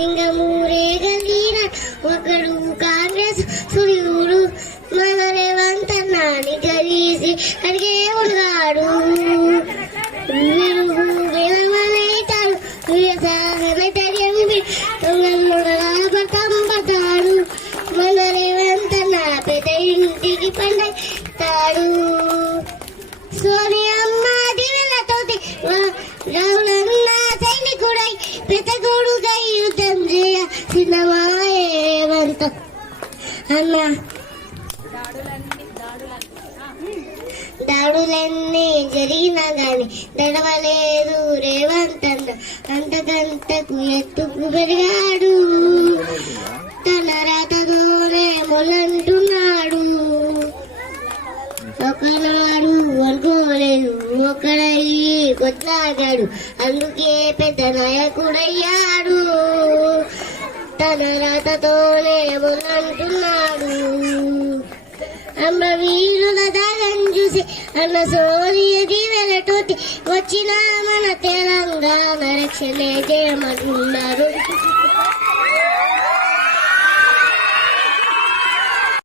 సింగమూరే గలీన ఒకడు కాంగ్రెస్ సూర్యుడు మన రేవంత్ అన్నాని గలీసి అడిగే ఉన్నాడు విలువలైతాడు పడతాడు మన రేవంత్ అన్న పెద్ద ఇంటికి పండుతాడు సోనియమ్మ దివెలతోటి రావులన్న సైనికుడై పెద్దగోడుగై యుద్ధం చేయ సిద్ధమాయేవంత అన్న దాడులన్నీ జరిగినా గాని దడవలేదు రేవంత్ అన్న అంతకంతకు ఎత్తుకు పెరిగాడు తన రాతతోనే మొలంటున్నాడు ఒకనాడు అనుకోలేదు ఒకడయ్యి కొట్లాగాడు అందుకే పెద్ద నాయకుడయ్యాడు తన రాతతోనే మొలంటున్నాడు అమ్మ వీరుల దాగం చూసి అన్న సోనియ దీవెలతోటి వచ్చిన మన తెలంగాణ రక్షణ చేయమన్నారు.